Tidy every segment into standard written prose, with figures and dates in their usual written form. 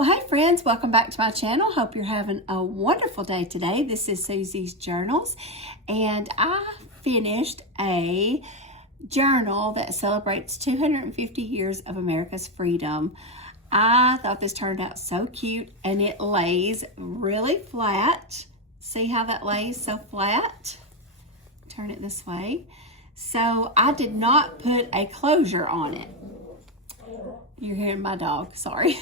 Well, hey friends, welcome back to my channel. Hope you're having a wonderful day today. This is Susie's Journals, and I finished a journal that celebrates 250 years of America's freedom. I thought this turned out so cute, and it lays really flat. See how that lays so flat? Turn it this way. So I did not put a closure on it. You're hearing my dog, sorry.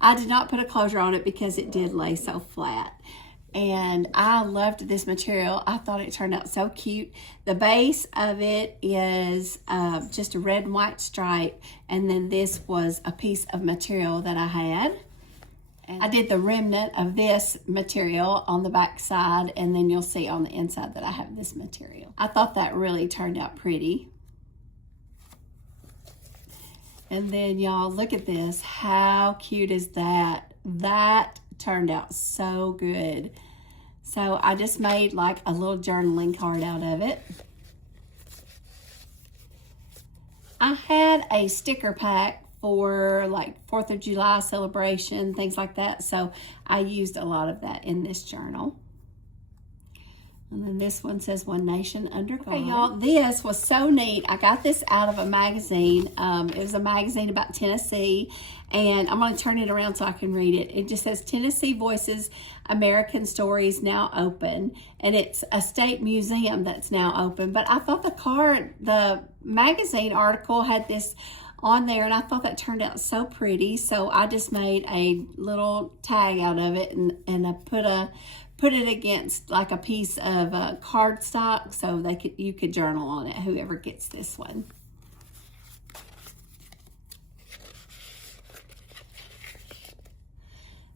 I did not put a closure on it because it did lay so flat. And I loved this material. I thought it turned out so cute. The base of it is just a red and white stripe. And then this was a piece of material that I had. And I did the remnant of this material on the back side. And then you'll see on the inside that I have this material. I thought that really turned out pretty. And then y'all, look at this. How cute is that? That turned out so good. So I just made like a little journaling card out of it. I had a sticker pack for like 4th of July celebration, things like that. So I used a lot of that in this journal. And then this one says One Nation Under God. Okay, y'all, this was so neat. I got this out of a magazine. It was a magazine about Tennessee, and I'm going to turn it around so I can read it. It just says Tennessee Voices American Stories now open, and it's a state museum that's now open. But I thought the magazine article had this on there, and I thought that turned out so pretty. So I just made a little tag out of it, and I put it against like a piece of cardstock so you could journal on it, whoever gets this one.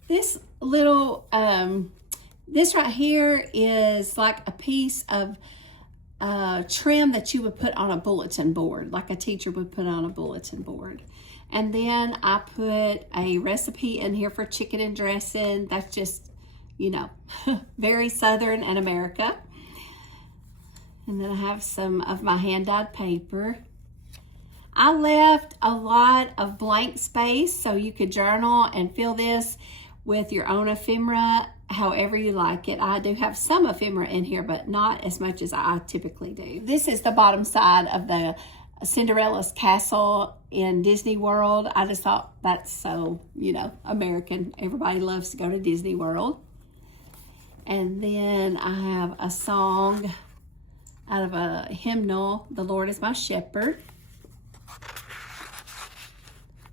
This little, this right here is like a piece of trim that you would put on a bulletin board, like a teacher would put on a bulletin board. And then I put a recipe in here for chicken and dressing. That's just, you know, very Southern and America. And then I have some of my hand-dyed paper. I left a lot of blank space so you could journal and fill this with your own ephemera, however you like it. I do have some ephemera in here, but not as much as I typically do. This is the bottom side of the Cinderella's castle in Disney World. I just thought that's so, you know, American. Everybody loves to go to Disney World. And then I have a song out of a hymnal, The Lord is My Shepherd.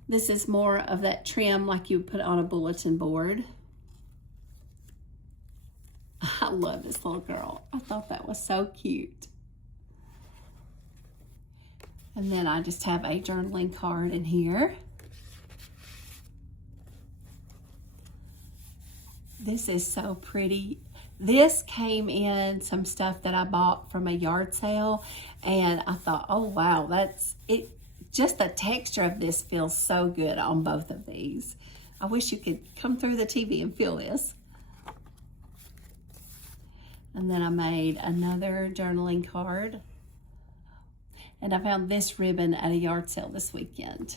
This is more of that trim like you would put on a bulletin board. I love this little girl. I thought that was so cute. And then I just have a journaling card in here. This is so pretty. This came in some stuff that I bought from a yard sale, and I thought, oh wow, that's it. Just the texture of this feels so good on both of these. I wish you could come through the TV and feel this. And then I made another journaling card, and I found this ribbon at a yard sale this weekend.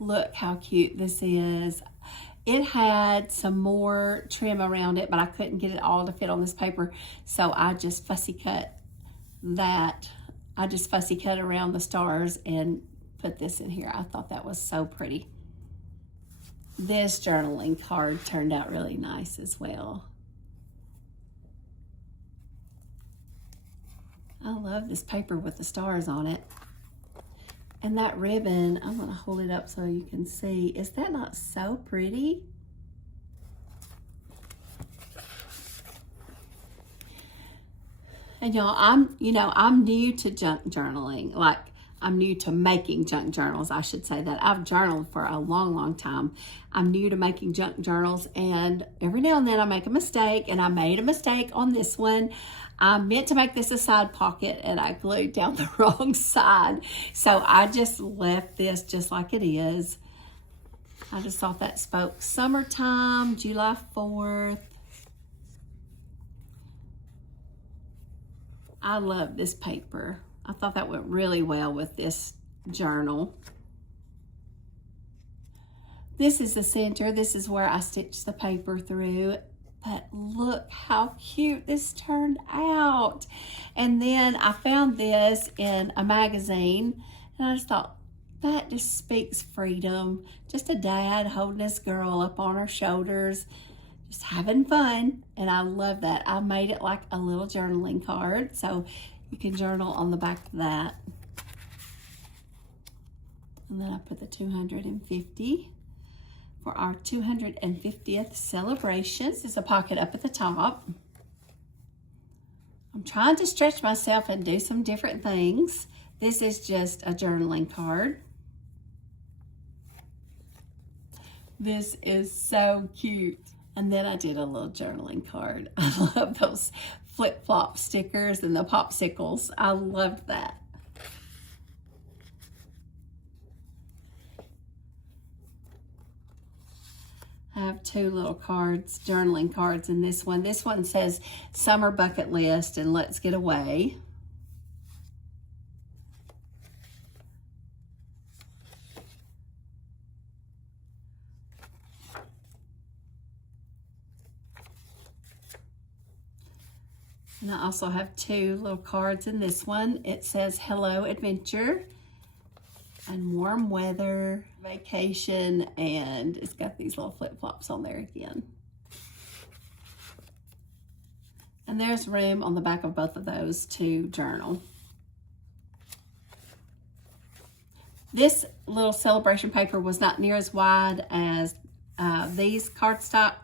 Look how cute this is. It had some more trim around it, but I couldn't get it all to fit on this paper, so I just fussy cut that. I just fussy cut around the stars and put this in here. I thought that was so pretty. This journaling card turned out really nice as well. I love this paper with the stars on it. And that ribbon, I'm going to hold it up so you can see. Is that not so pretty? And y'all, I'm new to junk journaling. Like, I'm new to making junk journals, I should say that. I've journaled for a long, long time. I'm new to making junk journals, and every now and then I make a mistake, and I made a mistake on this one. I meant to make this a side pocket, and I glued down the wrong side. So I just left this just like it is. I just thought that spoke summertime, July 4th. I love this paper. I thought that went really well with this journal. This is the center. This is where I stitched the paper through. But look how cute this turned out. And then I found this in a magazine, and I just thought, that just speaks freedom. Just a dad holding his girl up on her shoulders, just having fun. And I love that. I made it like a little journaling card, so you can journal on the back of that. And then I put the 250 for our 250th celebration. This is a pocket up at the top. I'm trying to stretch myself and do some different things. This is just a journaling card. This is so cute. And then I did a little journaling card. I love those flip-flop stickers and the popsicles. I loved that. I have two little cards, journaling cards in this one. This one says summer bucket list and let's get away. And I also have two little cards in this one. It says hello adventure and warm weather, vacation, and it's got these little flip-flops on there again. And there's room on the back of both of those to journal. This little celebration paper was not near as wide as these cardstock,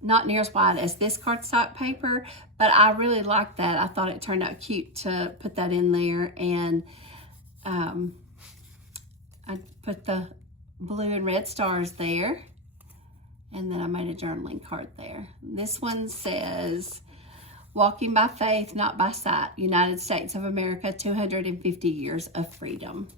not near as wide as this cardstock paper, but I really liked that. I thought it turned out cute to put that in there, and I put the blue and red stars there, and then I made a journaling card there. This one says, walking by faith, not by sight, United States of America, 250 years of freedom.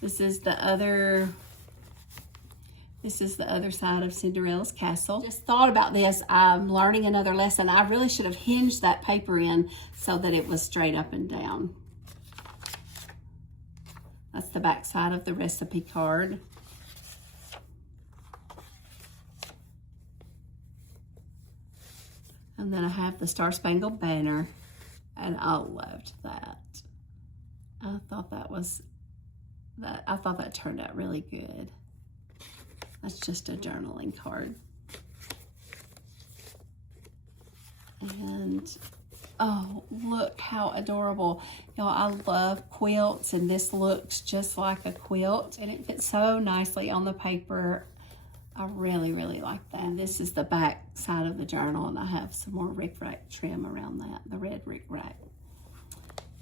This is the other side of Cinderella's castle. Just thought about this. I'm learning another lesson. I really should have hinged that paper in so that it was straight up and down. That's the back side of the recipe card. And then I have the Star Spangled Banner, and I loved that. I thought that turned out really good. That's just a journaling card. And oh, look how adorable. Y'all, I love quilts, and this looks just like a quilt, and it fits so nicely on the paper. I really, really like that. And this is the back side of the journal, and I have some more rickrack trim around that, the red rickrack.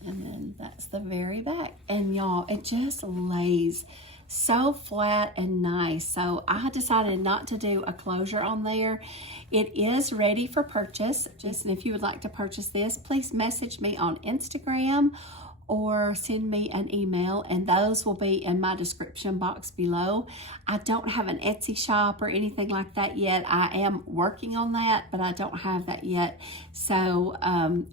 And then that's the very back. And y'all, it just lays so flat and nice. So I decided not to do a closure on there. It is ready for purchase. And if you would like to purchase this, please message me on Instagram or send me an email, and those will be in my description box below. I don't have an Etsy shop or anything like that yet. I am working on that, but I don't have that yet. So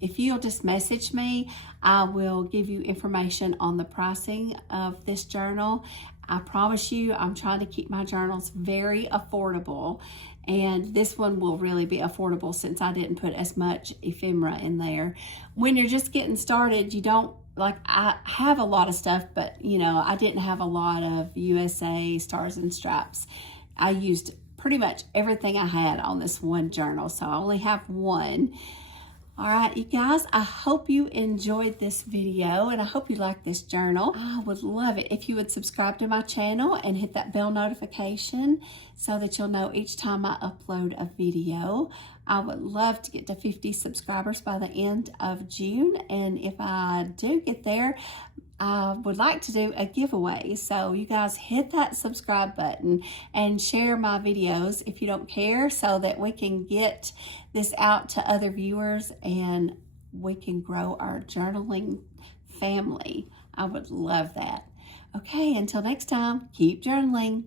if you'll just message me, I will give you information on the pricing of this journal. I promise you, I'm trying to keep my journals very affordable, and this one will really be affordable since I didn't put as much ephemera in there. When you're just getting started, you don't, like, I have a lot of stuff, but you know, I didn't have a lot of USA Stars and Stripes. I used pretty much everything I had on this one journal, so I only have one. All right, you guys, I hope you enjoyed this video, and I hope you like this journal. I would love it if you would subscribe to my channel and hit that bell notification so that you'll know each time I upload a video. I would love to get to 50 subscribers by the end of June, and if I do get there, I would like to do a giveaway. So you guys hit that subscribe button and share my videos if you don't care, so that we can get this out to other viewers and we can grow our journaling family. I would love that. Okay, until next time, keep journaling.